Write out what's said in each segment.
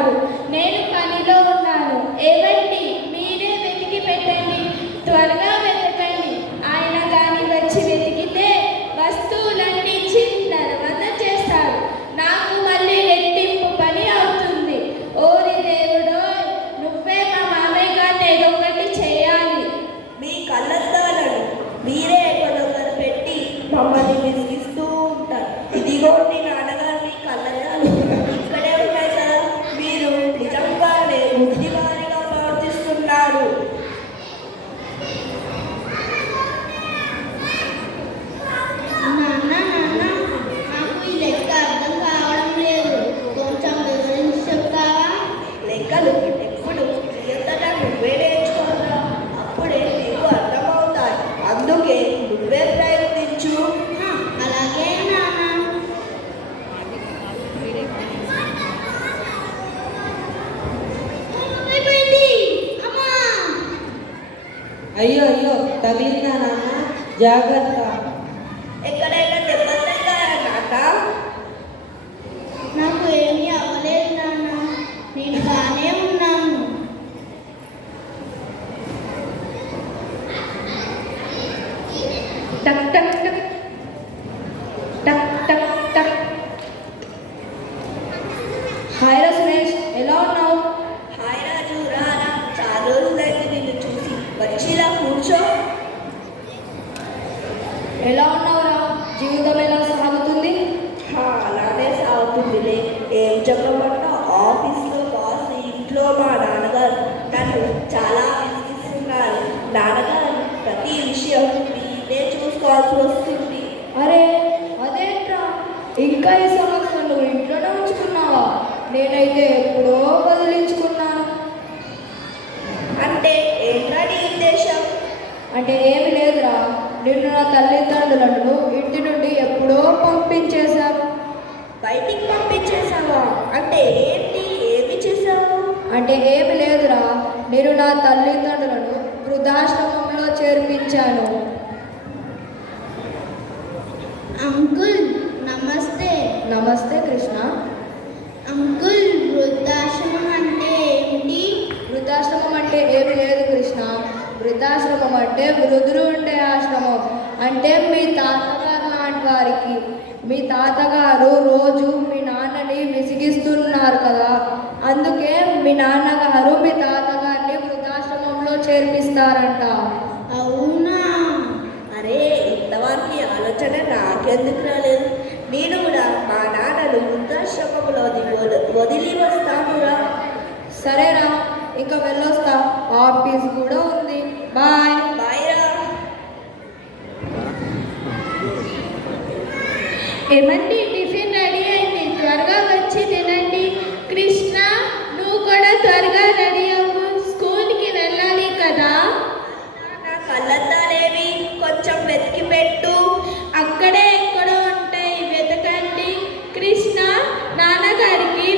చేస్తారు. నేను పనిలో ఉన్నాను. ఏవండి, మీరే వెతికి పెట్టండి, త్వరగా వెతకండి. ఆయన కానీ వచ్చి వెతికితే వస్తువులన్నీ చిందరవంద చేస్తాడు. నాకు మళ్ళీ రెట్టింపు పని అవుతుంది. ఓరి దేవుడో, నువ్వే మా మామయ్య గారిని ఏదో ఒకటి చేయాలి. మీ కళ్ళద్దాలను మీరే ఎక్కడొక్కరు పెట్టి మమ్మల్ని విసిగిస్తూ ఉంటారు. ఇదిగోండి నాన్నగారు, మీ కళ్ళద్దాలు ఇక్కడే ఉన్నాయి కదా. మీరు నిజంగానే బుద్ధివారిగా ప్రవర్తిస్తున్నారు. నాన్న నాన్న, నాకు ఈ లెక్క అర్థం కావడం లేదు. కొంచెం వివరించి చెప్తావా? లెక్కలు ఎప్పుడు ఎంతటా నువ్వే నేర్చుకోరా, అప్పుడే నీకు అర్థమవుతాయి. అందుకే నువ్వే ప్రయత్నించు. అలాగే నాన్న. అయిపోయింది. అమ్మా! అయ్యో అయ్యో, తగిలిందా నాన్న? జాగ్రత్త. ఎక్కడైనా దెబ్బలు తగ్గాయా నాన్న? నాకు ఏమీ అవ్వలేదు నాన్న, నేను బాగానే ఉన్నాను. టక్ టక్ టక్ టక్ టక్ టక్. హాయ్ రా సురేష్, ఎలా ఉన్నావు? హాయ్ రాజు, రారా. చాలా రోజులైతే నిన్ను చూసి. వచ్చిలా కూర్చో. ఎలా ఉన్నావురా? జీవితం ఎలా సాగుతుంది? అలానే సాగుతుందిలే. ఏం చెప్పమంటా, ఆఫీస్లో బాస్, ఇంట్లో మా నాన్నగారు నన్ను చాలా విసిగిస్తున్నారు. నాన్నగారు ప్రతి విషయం మీరే చూసుకోవాల్సి వస్తుంది. అరే అదేంట్రా, ఇంకా ఈ సంవత్సరం నువ్వు ఇంట్లోనే ఉంచుకున్నావా? నేనైతే ఎప్పుడో వదిలించుకున్నాను. అంటే ఏంట్రా నీ ఉద్దేశం? అంటే ఏమి లేదురా, నిన్ను నా తల్లిదండ్రులను ఇంటి నుండి ఎప్పుడో పంపించేశారు. బయటికి పంపించేశావా? అంటే ఏంటి, ఏమి చేశావు? అంటే ఏమి లేదురా, నేను నా తల్లిదండ్రులను వృద్ధాశ్రమంలో చేర్పించాను. అంకుల్ నమస్తే. నమస్తే కృష్ణ. అంకుల్, వృద్ధాశ్రమం అంటే ఏమిటి? వృద్ధాశ్రమం అంటే ఏమి లేదు కృష్ణ. వృద్ధాశ్రమం అంటే వృద్ధులు ఉండే ఆశ్రమం. అంటే మీ తాతగారు లాంటి వారికి. మీ తాతగారు రోజు మీ నాన్నని విసిగిస్తున్నారు కదా, అందుకే మీ నాన్నగారు మీ తాతగారిని వృద్ధాశ్రమంలో చేర్పిస్తారంట. అవునా? అరే, ఇంతవరకు ఈ ఆలోచన నాకెందుకు రాలేదు? నేను కూడా మా నాన్నను వృద్ధాశ్రమంలో వదిలి వస్తానురా. సరేరా, ఇంకా వెళ్ళొస్తా, ఆఫీస్ కూడా ఉంది. బాయ్. బాయ్ రా. ఏమండి, టిఫిన్ రెడీ అయింది, త్వరగా వచ్చి తినండి. కృష్ణ, నువ్వు కూడా త్వరగా రెడీ అవ్వు, స్కూల్కి వెళ్ళాలి కదా. నా కళ్ళద్దాలేవి కొంచెం వెతికి పెట్టు. అక్కడే ఎక్కడో ఉంటాయి, వెతకండి. కృష్ణ, నాన్నగారికి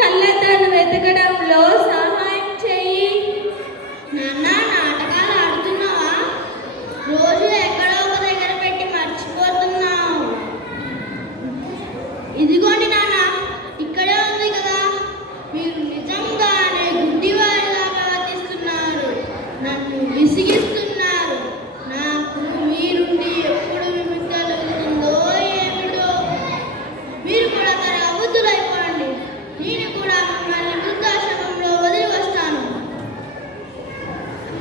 కళ్ళద్దాలు వెతకడంలో సహాయం చెయ్యి. నాన్న, నాటకాలు ఆడుతున్నావా? రోజు ఎక్కడో ఒక దగ్గర పెట్టి మర్చిపోతున్నావు. ఇదిగోండి నాన్న, ఇక్కడే ఉంది కదా. మీరు నిజంగానే గుడ్డివారిలా ప్రవర్తిస్తున్నారు, నన్ను విసిగిస్తున్నారు. నాకు మీరుండి ఎప్పుడు విముక్తి కలుగుతుందో ఏమిటో. మీరు కూడా తన అబద్ధులైపోండి. నేను కూడా మిమ్మల్ని వృద్ధాశ్రమంలో వదిలి వస్తాను.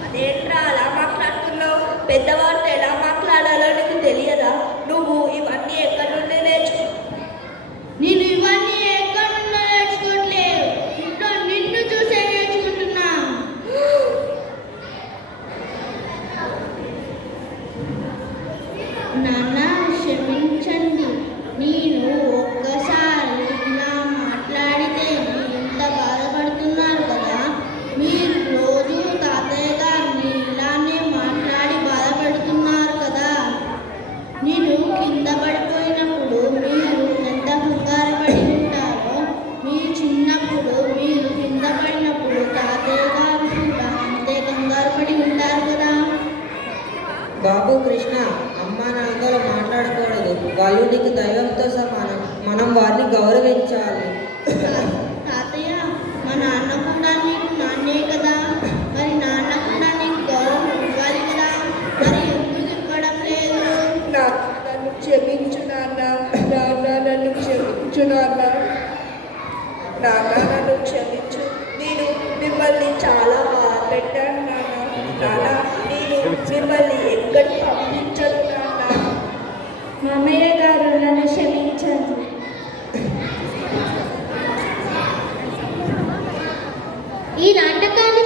అదేంట్రా అలా మాట్లాడుతున్నావు? పెద్దవారితో ఎలా మాట్లాడాలో నీకు తెలియదా? నువ్వు ఇవన్నీ ఎక్కడి నుండి నేర్చుకో. నేను ఇవన్నీ ఎక్కడి నుండో నేర్చుకోవట్లేదు, ఇంట్లో నిన్ను చూసే నేర్చుకుంటున్నా. నాన్న, క్షమించండి. నేను ఒక్కసారి ఇలా మాట్లాడితే మీరు ఎంత బాధపడుతున్నారు కదా. మీరు రోజు తాతయ్య గారిని ఇలానే మాట్లాడి బాధపడుతున్నారు కదా. నేను కింద పడిపోయినప్పుడు మీరు ఎంత కంగారపడి ఉంటారో, మీ చిన్నప్పుడు మీరు కింద పడినప్పుడు తాతయ్య గారు కూడా అంతే కంగారపడి ఉంటారు కదా. బాబు కృష్ణ, అమ్మా నాన్నతో మాట్లాడకూడదు. వాళ్ళు నీకు దైవంతో సమానం. మనం వారిని గౌరవించాలి. తాతయ్య, నాన్న. నాన్న నన్ను క్షమించు. నేను మిమ్మల్ని చాలా బాధ పెట్టాను నాన్న. నాన్న నేను మిమ్మల్ని ఎక్కడికి పంపించను నాన్న. మామయ్య గారు నన్ను క్షమించండి. ఈ నాటకాన్ని